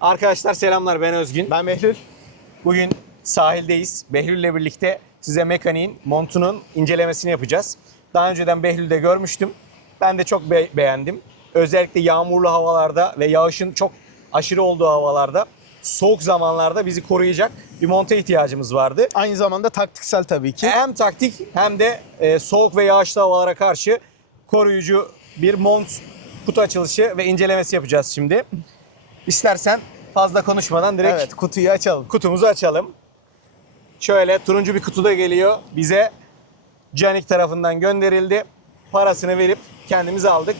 Arkadaşlar selamlar ben Özgün. Ben Behlül. Bugün sahildeyiz. Behlül'le birlikte size mekaniğin montunun incelemesini yapacağız. Daha önceden Behlül'de görmüştüm. Ben de çok be- beğendim. Özellikle yağmurlu havalarda ve yağışın çok aşırı olduğu havalarda soğuk zamanlarda bizi koruyacak bir monta ihtiyacımız vardı. Aynı zamanda taktiksel tabii ki. Hem taktik hem de e, soğuk ve yağışlı havalara karşı koruyucu bir mont kutu açılışı ve incelemesi yapacağız şimdi. İstersen fazla konuşmadan direkt Evet, kutuyu açalım. kutumuzu açalım. Şöyle turuncu bir kutuda geliyor. Bize Canik tarafından gönderildi. Parasını verip kendimiz aldık.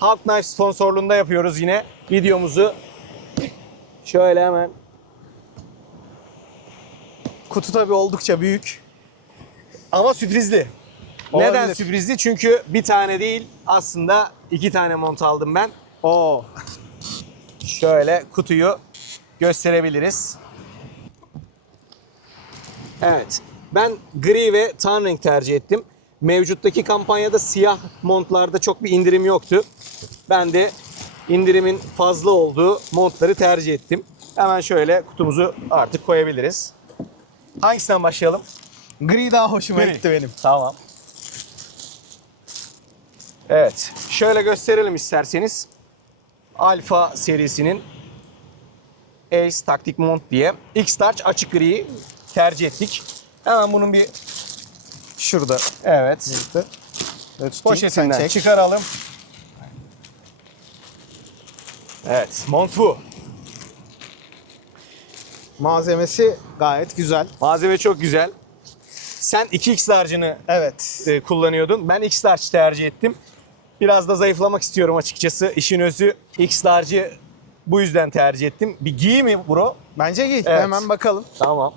Half Knife sponsorluğunda yapıyoruz yine videomuzu. Şöyle hemen Kutu tabii oldukça büyük. ama sürprizli. Neden Olabilir. sürprizli? Çünkü bir tane değil aslında iki tane mont aldım ben. Oo. Şöyle kutuyu gösterebiliriz. Evet. Ben gri ve tan renk tercih ettim. Mevcuttaki kampanyada siyah montlarda çok bir indirim yoktu. Ben de indirimin fazla olduğu montları tercih ettim. Hemen şöyle kutumuzu artık koyabiliriz. Hangisinden başlayalım? Gri daha hoşuma Gri. gitti benim. Tamam. Evet. Şöyle gösterelim isterseniz. Alfa serisinin Ace Taktik Mont diye X-Starch açık griyi tercih ettik. Hemen bunun bir Şurada. evet sen poşetinden çıkaralım. Evet, mont bu. Malzemesi gayet güzel. Malzeme çok güzel. Sen 2X large'ını Evet. e, kullanıyordun. Ben X large tercih ettim. Biraz da zayıflamak istiyorum açıkçası. İşin özü X large'ı bu yüzden tercih ettim. Bir giy mi bro? Bence giy. Evet. Hemen bakalım. Tamam.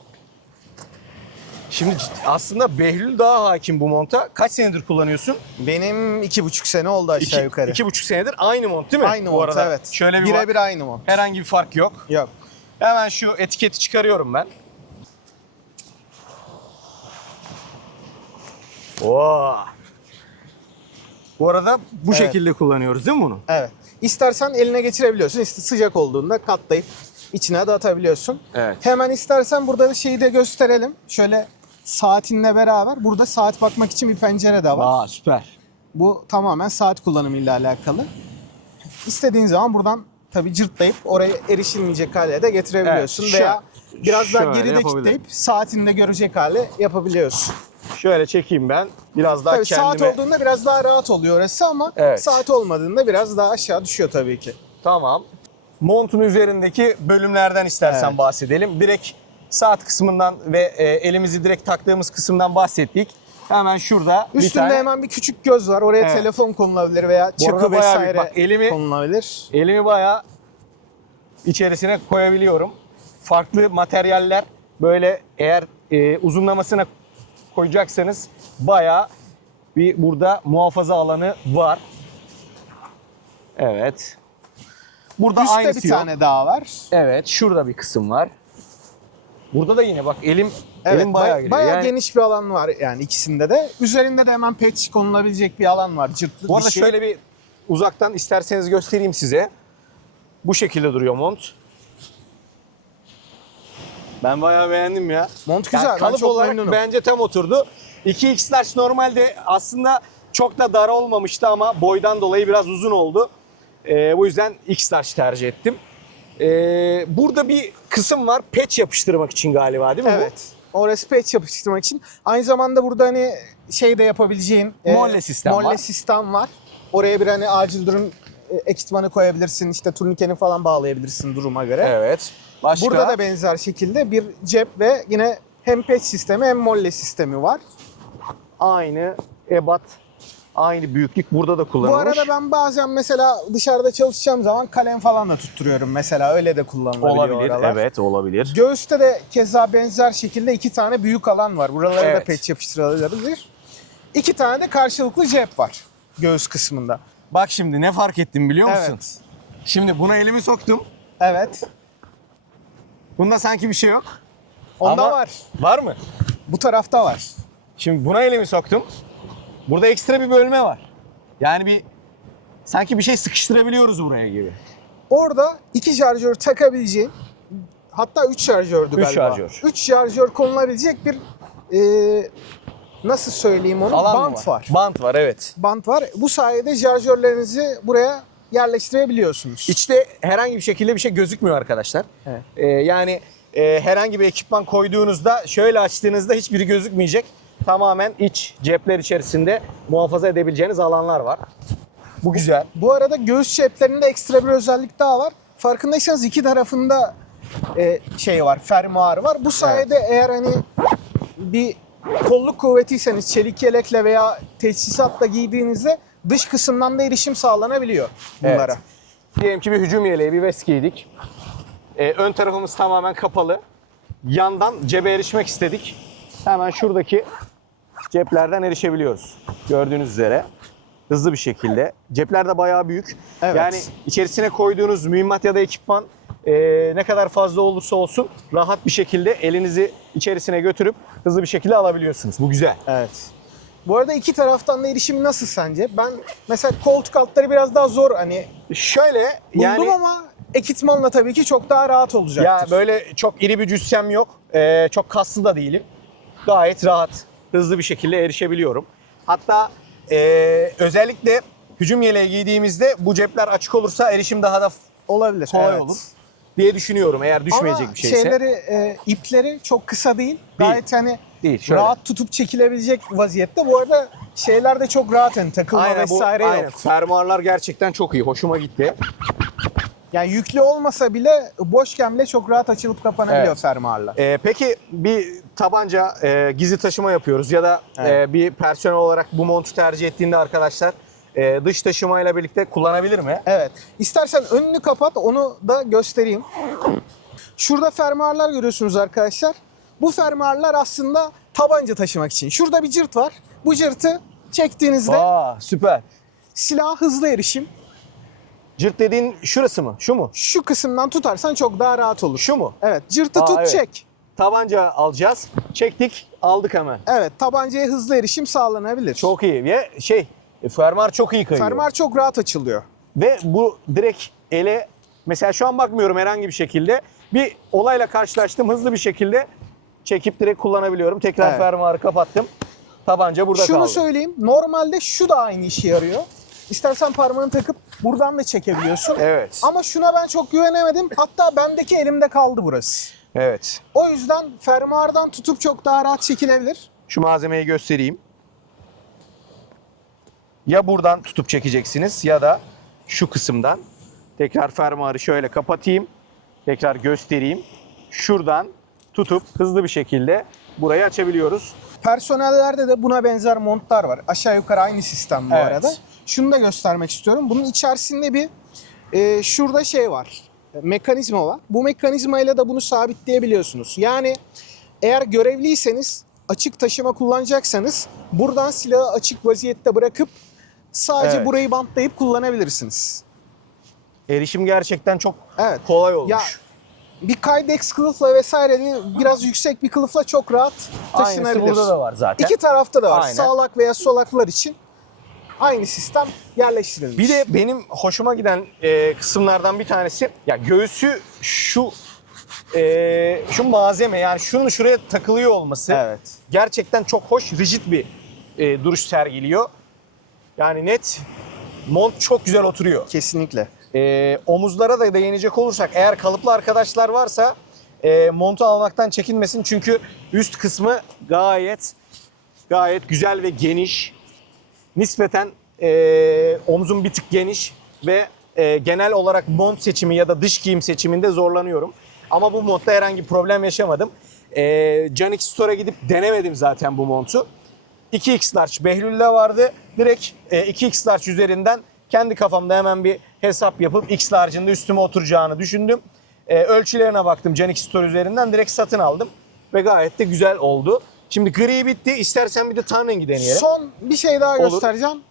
Şimdi aslında Behlül daha hakim bu monta. Kaç senedir kullanıyorsun? Benim iki buçuk sene oldu aşağı İki, yukarı. iki buçuk senedir aynı mont değil mi? aynı bu mont arada? evet. Şöyle bir Birebir aynı mont. Herhangi bir fark yok. Yok. Hemen şu etiketi çıkarıyorum ben. Oo. Bu arada bu Evet. şekilde kullanıyoruz değil mi bunu? Evet. İstersen eline geçirebiliyorsun. İşte sıcak olduğunda katlayıp içine de atabiliyorsun. Evet. Hemen istersen burada şeyi de gösterelim. Şöyle saatinle beraber burada saat bakmak için bir pencere de var. Aa süper. Bu tamamen saat kullanımıyla alakalı. İstediğin zaman buradan tabii cırtlayıp oraya erişilmeyecek hale de getirebiliyorsun. Evet, Veya biraz daha geride kitleyip saatinde görecek hale yapabiliyorsun. Şöyle çekeyim ben. Biraz daha Tabii kendime... saat olduğunda biraz daha rahat oluyor orası ama Evet. saat olmadığında biraz daha aşağı düşüyor tabii ki. Tamam. Montun üzerindeki bölümlerden istersen Evet. bahsedelim. Direkt saat kısmından ve e, elimizi direkt taktığımız kısımdan bahsettik. Hemen şurada bir Üstünde tane hemen bir küçük göz var. Oraya Evet. telefon konulabilir veya Bu arada çakı bayağı vesaire Bak, elimi- konulabilir. elimi bayağı içerisine koyabiliyorum. Farklı materyaller böyle eğer e, uzunlamasına koyacaksanız bayağı bir burada muhafaza alanı var. Evet. Burada Üstte aynısı bir yok. tane daha var. Evet, şurada bir kısım var. Burada da yine bak elim Evet, elim bayağı bayağı, giriyor. bayağı Yani geniş bir alan var yani ikisinde de. Üzerinde de hemen patch konulabilecek bir alan var. Cırtlı bu arada dişi. şöyle bir uzaktan isterseniz göstereyim size. Bu şekilde duruyor mont. Ben bayağı beğendim ya. Mont Yani güzel. ben kalıp çok olarak memnunum. bence tam oturdu. 2X large normalde aslında çok da dar olmamıştı ama boydan dolayı biraz uzun oldu. Ee, bu yüzden X large tercih ettim. Ee, burada bir kısım var patch yapıştırmak için galiba değil mi bu? Evet. Orası patch yapıştırmak için. Aynı zamanda burada hani şey de yapabileceğin e, Molle sistem molle var. sistem var. Oraya bir hani acil durum e, ekipmanı koyabilirsin. işte turnikeni falan bağlayabilirsin duruma göre. Evet. Başka? Burada da benzer şekilde bir cep ve yine hem patch sistemi hem molle sistemi var. aynı ebat, aynı büyüklük burada da Bu kullanılmış. arada ben bazen mesela dışarıda çalışacağım zaman kalem falan da tutturuyorum mesela öyle de kullanılabiliyor olabilir. oralar. Evet, olabilir. Göğüste de keza benzer şekilde iki tane büyük alan var. Buralara Evet. da patch yapıştırılabilir. İki tane de karşılıklı cep var göğüs kısmında. Bak şimdi ne fark ettim biliyor musun? Evet. Şimdi buna elimi soktum. Evet. Bunda sanki bir şey yok. Onda Ama- var. Var mı? Bu tarafta var. Şimdi buna elimi soktum. Burada ekstra bir bölme var. Yani bir sanki bir şey sıkıştırabiliyoruz buraya gibi. Orada iki şarjör takabileceğin hatta üç şarjördü Üç galiba. şarjör. Üç şarjör konulabilecek bir e, nasıl söyleyeyim onu? Alan mı Bant var. Bant var evet. Bant var. Bu sayede şarjörlerinizi buraya yerleştirebiliyorsunuz. İçte herhangi bir şekilde bir şey gözükmüyor arkadaşlar. Evet. Ee, yani e, herhangi bir ekipman koyduğunuzda şöyle açtığınızda hiçbiri gözükmeyecek. Tamamen iç cepler içerisinde muhafaza edebileceğiniz alanlar var. Bu güzel. Bu arada göğüs ceplerinde ekstra bir özellik daha var. Farkındaysanız iki tarafında e, şey var, fermuar var. Bu sayede eğer hani bir kolluk kuvvetiyseniz çelik yelekle veya teçhizatla giydiğinizde dış kısımdan da erişim sağlanabiliyor bunlara. Evet. Diyelim ki bir hücum yeleği, bir vest giydik. Ee, ön tarafımız tamamen kapalı. Yandan cebe erişmek istedik. Hemen şuradaki ceplerden erişebiliyoruz. Gördüğünüz üzere. Hızlı bir şekilde. Cepler de bayağı büyük. Evet. Yani içerisine koyduğunuz mühimmat ya da ekipman e, ne kadar fazla olursa olsun rahat bir şekilde elinizi içerisine götürüp hızlı bir şekilde alabiliyorsunuz. Bu güzel. Evet. Bu arada iki taraftan da erişim nasıl sence? Ben mesela koltuk altları biraz daha zor hani Şöyle buldum yani ama ekipmanla tabii ki çok daha rahat Ya olacaktır. böyle çok iri bir cüssem yok. Ee, çok kaslı da değilim. Gayet rahat, hızlı bir şekilde erişebiliyorum. Hatta ee, özellikle hücum yeleği giydiğimizde bu cepler açık olursa erişim daha da olabilir. kolay evet. olur diye düşünüyorum eğer düşmeyecek Ama bir şeyse. şeyleri, e, ipleri çok kısa değil. Gayet hani Değil, şöyle. rahat tutup çekilebilecek vaziyette. Bu arada şeyler de çok rahat hani takılma Aynen, bu, vesaire aynen. yok. Fermuarlar gerçekten çok iyi. Hoşuma gitti. Yani yüklü olmasa bile boşken bile çok rahat açılıp kapanabiliyor Evet. fermuarlar. Ee, peki bir tabanca e, gizli taşıma yapıyoruz ya da Evet. e, bir personel olarak bu montu tercih ettiğinde arkadaşlar e, dış taşımayla birlikte kullanabilir mi? Evet. İstersen önünü kapat onu da göstereyim. Şurada fermuarlar görüyorsunuz arkadaşlar. Bu fermuarlar aslında tabanca taşımak için. Şurada bir cırt var. Bu cırtı çektiğinizde Aa süper. silaha hızlı erişim. Cırt dediğin şurası mı? Şu mu? Şu kısımdan tutarsan çok daha rahat olur. Şu mu? Evet, cırtı Aa, tut evet. çek. Tabanca alacağız. Çektik, aldık hemen. Evet, tabancaya hızlı erişim sağlanabilir. Çok iyi. Ve şey, e, fermuar çok iyi kayıyor. Fermuar çok rahat açılıyor. Ve bu direkt ele, mesela şu an bakmıyorum herhangi bir şekilde. Bir olayla karşılaştım. Hızlı bir şekilde çekip direkt kullanabiliyorum. Tekrar Evet. fermuarı kapattım. Tabanca burada Şunu kaldı. söyleyeyim, normalde şu da aynı işe yarıyor. İstersen parmağını takıp buradan da çekebiliyorsun. Evet. Ama şuna ben çok güvenemedim. Hatta bendeki elimde kaldı burası. Evet. O yüzden fermuardan tutup çok daha rahat çekilebilir. Şu malzemeyi göstereyim. Ya buradan tutup çekeceksiniz ya da şu kısımdan. Tekrar fermuarı şöyle kapatayım. Tekrar göstereyim. Şuradan tutup hızlı bir şekilde burayı açabiliyoruz. Personellerde de buna benzer montlar var. Aşağı yukarı aynı sistem bu Evet. arada. Şunu da göstermek istiyorum. Bunun içerisinde bir e, şurada şey var. Mekanizma var. Bu mekanizmayla da bunu sabitleyebiliyorsunuz. Yani eğer görevliyseniz açık taşıma kullanacaksanız buradan silahı açık vaziyette bırakıp sadece Evet. burayı bantlayıp kullanabilirsiniz. Erişim gerçekten çok Evet. kolay olmuş. Ya bir Kydex kılıfla vesaire biraz yüksek bir kılıfla çok rahat Aynısı taşınabilir. burada da var zaten. İki tarafta da var. Aynen. Sağlak veya solaklar için aynı sistem yerleştirilmiş. Bir de benim hoşuma giden e, kısımlardan bir tanesi ya göğsü şu e, şu malzeme yani şunun şuraya takılıyor olması evet. gerçekten çok hoş, rigid bir e, duruş sergiliyor. Yani net mont çok güzel oturuyor. Kesinlikle. E, omuzlara da değinecek olursak eğer kalıplı arkadaşlar varsa e, montu almaktan çekinmesin çünkü üst kısmı gayet gayet güzel ve geniş. Nispeten e, omzum bir tık geniş ve e, genel olarak mont seçimi ya da dış giyim seçiminde zorlanıyorum. Ama bu montta herhangi bir problem yaşamadım. E, Canix Store'a gidip denemedim zaten bu montu. 2X large Behlül'de vardı. Direkt e, 2X large üzerinden kendi kafamda hemen bir hesap yapıp X large'ın da üstüme oturacağını düşündüm. E, ölçülerine baktım Canix Store üzerinden direkt satın aldım. Ve gayet de güzel oldu. Şimdi gri bitti. İstersen bir de tan rengi deneyelim. Son bir şey daha Olur. göstereceğim.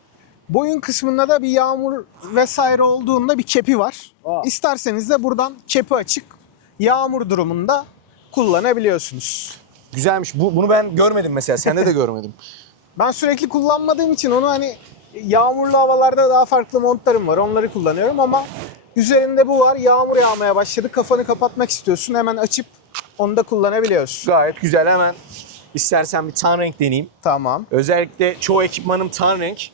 Boyun kısmında da bir yağmur vesaire olduğunda bir kepi var. Aa. İsterseniz de buradan kepi açık yağmur durumunda kullanabiliyorsunuz. Güzelmiş. Bu, bunu ben görmedim mesela. Sende de görmedim. Ben sürekli kullanmadığım için onu hani yağmurlu havalarda daha farklı montlarım var. Onları kullanıyorum ama Üzerinde bu var. Yağmur yağmaya başladı. Kafanı kapatmak istiyorsun. Hemen açıp onu da kullanabiliyorsun. Gayet güzel hemen istersen bir tan renk deneyeyim. Tamam. Özellikle çoğu ekipmanım tan renk.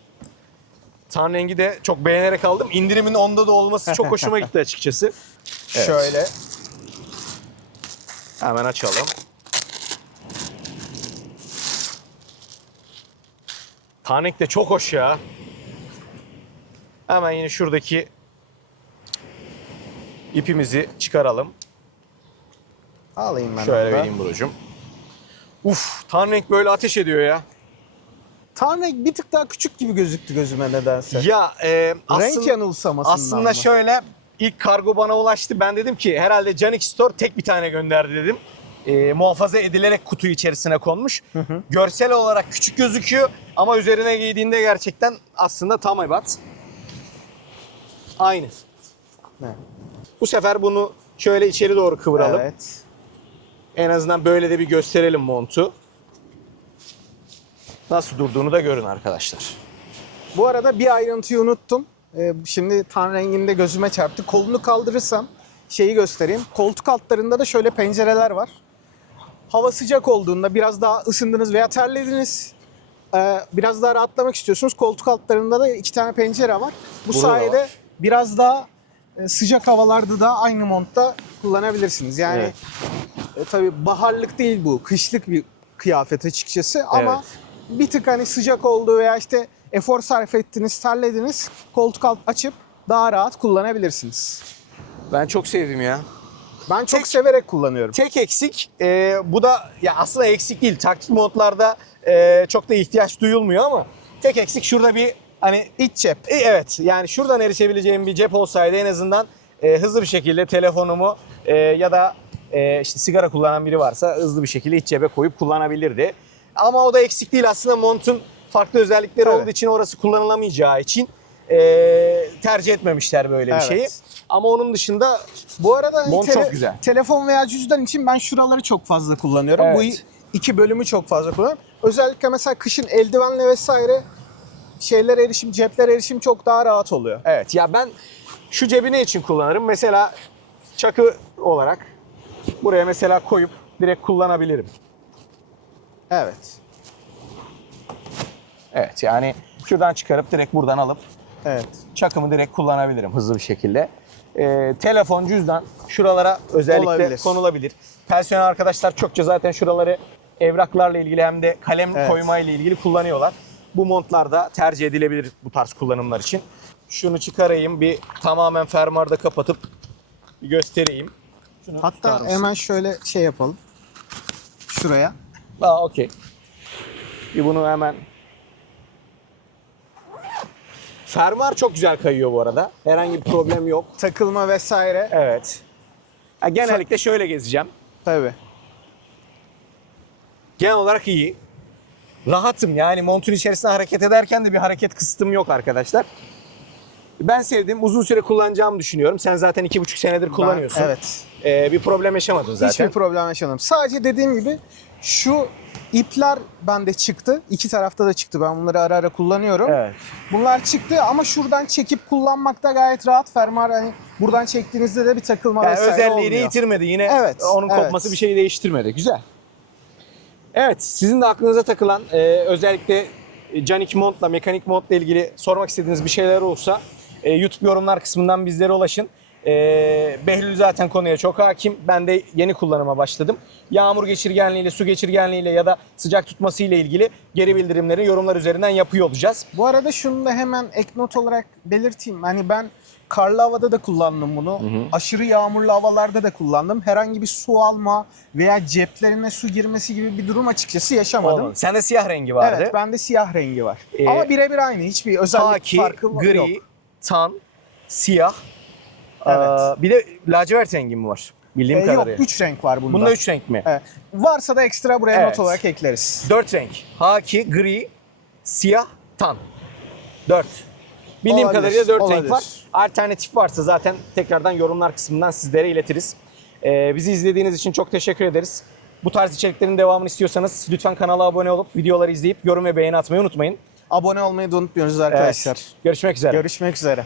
Tan rengi de çok beğenerek aldım. İndirimin onda da olması çok hoşuma gitti açıkçası. Evet. Şöyle. Hemen açalım. Tan renk de çok hoş ya. Hemen yine şuradaki ipimizi çıkaralım. Alayım ben Şöyle onu da. vereyim Buracığım. Uf, tan renk böyle ateş ediyor ya. Tan renk bir tık daha küçük gibi gözüktü gözüme nedense. Ya e, Renk aslında, yanılsamasından aslında mı? şöyle ilk kargo bana ulaştı. Ben dedim ki herhalde Canik Store tek bir tane gönderdi dedim. E, muhafaza edilerek kutu içerisine konmuş. Görsel olarak küçük gözüküyor ama üzerine giydiğinde gerçekten aslında tam ebat. Aynı. Ne? Bu sefer bunu şöyle içeri doğru kıvıralım. Evet. En azından böyle de bir gösterelim montu. Nasıl durduğunu da görün arkadaşlar. Bu arada bir ayrıntıyı unuttum. Ee, şimdi tan renginde gözüme çarptı. Kolunu kaldırırsam şeyi göstereyim. Koltuk altlarında da şöyle pencereler var. Hava sıcak olduğunda biraz daha ısındınız veya terlediniz. ee, biraz daha rahatlamak istiyorsunuz. Koltuk altlarında da iki tane pencere var. Bu Burada da sayede var. biraz daha e, sıcak havalarda da aynı montta kullanabilirsiniz. Yani Evet. E, tabii baharlık değil bu. Kışlık bir kıyafet açıkçası ama bir tık hani sıcak olduğu veya işte efor sarf ettiniz, terlediniz, koltuk alt açıp daha rahat kullanabilirsiniz. Ben çok sevdim ya. Ben çok Tek- severek kullanıyorum. Tek eksik, e, bu da ya aslında eksik değil. Taktik modlarda e, çok da ihtiyaç duyulmuyor ama tek eksik şurada bir hani İç cep. e, evet yani şuradan erişebileceğim bir cep olsaydı en azından e, hızlı bir şekilde telefonumu e, ya da e, işte sigara kullanan biri varsa hızlı bir şekilde iç cebe koyup kullanabilirdi. Ama o da eksik değil aslında montun farklı özellikleri Tabii. olduğu için orası kullanılamayacağı için e, tercih etmemişler böyle bir Evet. şeyi. Ama onun dışında Bu arada hani Mont çok güzel. telefon veya cüzdan için ben şuraları çok fazla kullanıyorum. Evet. Bu iki bölümü çok fazla kullanıyorum. Özellikle mesela kışın eldivenle vesaire şeyler erişim, cepler erişim çok daha rahat oluyor. Evet ya ben şu cebi ne için kullanırım? Mesela çakı olarak buraya mesela koyup direkt kullanabilirim. Evet. Evet yani şuradan çıkarıp direkt buradan alıp Evet. çakımı direkt kullanabilirim hızlı bir şekilde. Ee, telefon, cüzdan şuralara özellikle Olabilir. konulabilir. Personel arkadaşlar çokça zaten şuraları evraklarla ilgili hem de kalem Evet. koyma ile ilgili kullanıyorlar. Bu montlar da tercih edilebilir bu tarz kullanımlar için. Şunu çıkarayım bir tamamen fermuarda kapatıp göstereyim. Şunu tutar Hatta mısın? hemen şöyle şey yapalım. Şuraya. Aa okey. Bir bunu hemen... Fermuar çok güzel kayıyor bu arada. Herhangi bir problem yok. Takılma vesaire. Evet. Ha, genellikle şöyle gezeceğim. Tabii. Genel olarak iyi. Rahatım yani montun içerisinde hareket ederken de bir hareket kısıtım yok arkadaşlar. Ben sevdim. Uzun süre kullanacağımı düşünüyorum. Sen zaten iki buçuk senedir kullanıyorsun. Ben- evet. Ee, bir problem yaşamadın zaten. Hiçbir problem yaşamadım. Sadece dediğim gibi şu ipler bende çıktı. İki tarafta da çıktı. Ben bunları ara ara kullanıyorum. Evet. Bunlar çıktı ama şuradan çekip kullanmakta gayet rahat. Fermuar hani buradan çektiğinizde de bir takılma Yani vesaire özelliğini olmuyor. yitirmedi. Yine Evet, onun evet. kopması bir şeyi değiştirmedi. Güzel. Evet, sizin de aklınıza takılan e, özellikle Canik Mont'la, mekanik Mont'la ilgili sormak istediğiniz bir şeyler olursa e, YouTube yorumlar kısmından bizlere ulaşın. E, Behlül zaten konuya çok hakim. Ben de yeni kullanıma başladım. Yağmur geçirgenliğiyle, su geçirgenliğiyle ya da sıcak tutması ile ilgili geri bildirimleri yorumlar üzerinden yapıyor olacağız. Bu arada şunu da hemen ek not olarak belirteyim. Hani ben karlı havada da kullandım bunu. Aşırı yağmurlu havalarda da kullandım. Herhangi bir su alma veya ceplerine su girmesi gibi bir durum açıkçası yaşamadım. Olmadı. Sende siyah rengi vardı. Evet, bende siyah rengi var. Ee, Ama birebir aynı. Hiçbir özellik Haki, farkı gri, yok. Tan, siyah. Evet. Bir de lacivert rengi mi var? Bildiğim Ee, yok, kadarıyla. 3 renk var bunda. Bunda 3 renk mi? Evet. Varsa da ekstra buraya Evet. not olarak ekleriz. 4 renk. Haki, gri, siyah, tan. 4. Bildiğim Olabilir, kadarıyla 4 renk olabilir. var. Alternatif varsa zaten tekrardan yorumlar kısmından sizlere iletiriz. Ee, bizi izlediğiniz için çok teşekkür ederiz. Bu tarz içeriklerin devamını istiyorsanız lütfen kanala abone olup videoları izleyip yorum ve beğeni atmayı unutmayın. Abone olmayı da unutmuyoruz arkadaşlar. Evet. Görüşmek üzere. Görüşmek üzere.